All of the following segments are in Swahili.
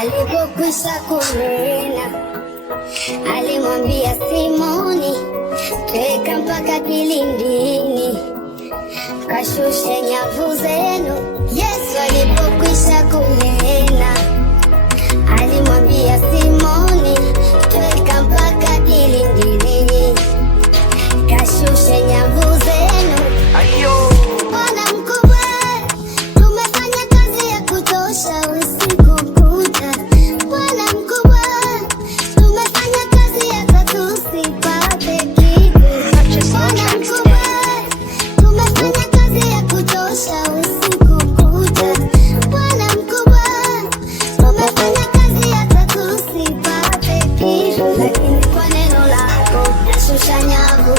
Alipokwisha kunena, alimwambia Simoni, tweka mpaka kilindini, kashushe nyavu zenu. Yesu alipokwisha kunena, alimwambia Simoni, tweka mpaka kilindini, kashushe nyavu zenu. Bwana mkubwa, tumefanya kazi ya kutosha usiku kucha. Bwana mkubwa, tumefanya kazi hata tusipate kitu. Bwana mkubwa, tumefanya kazi ya kutosha usiku kucha. Bwana mkubwa, tumefanya kazi hata tusipate kitu, lakini kwa neno lako nashusha nyavu,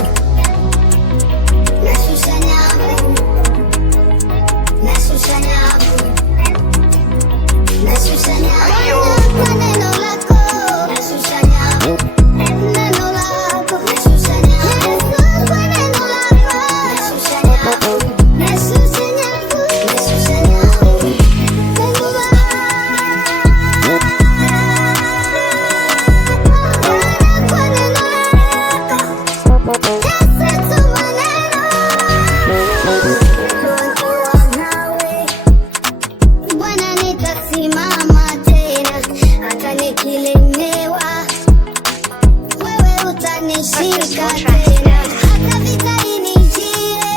nashusha nyavu, nashusha nyavu, nashusha nyavu. Kwa neno lako nashusha nyavu, neno lako nashusha nyavu. Kwa neno lako nashusha nyavu, nashusha nyavu, nashusha nyavu. Neno lako, kwa neno lako Yesu, tuma neno. Nikiwa nawe Bwana nitasimama tena, hata nikilemewa, wewe utanishika tena. Hata vita inijie,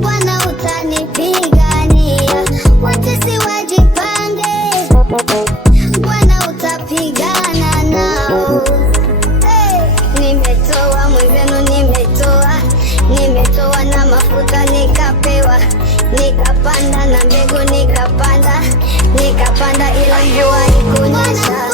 Bwana utanipigania. Watesi wajipange, Bwana utapigana nao. Nimetoa mwenzenu, nimetoa na mafuta nikapewa, nikapanda na mbegu nikapanda, ila mvua haikunyesha.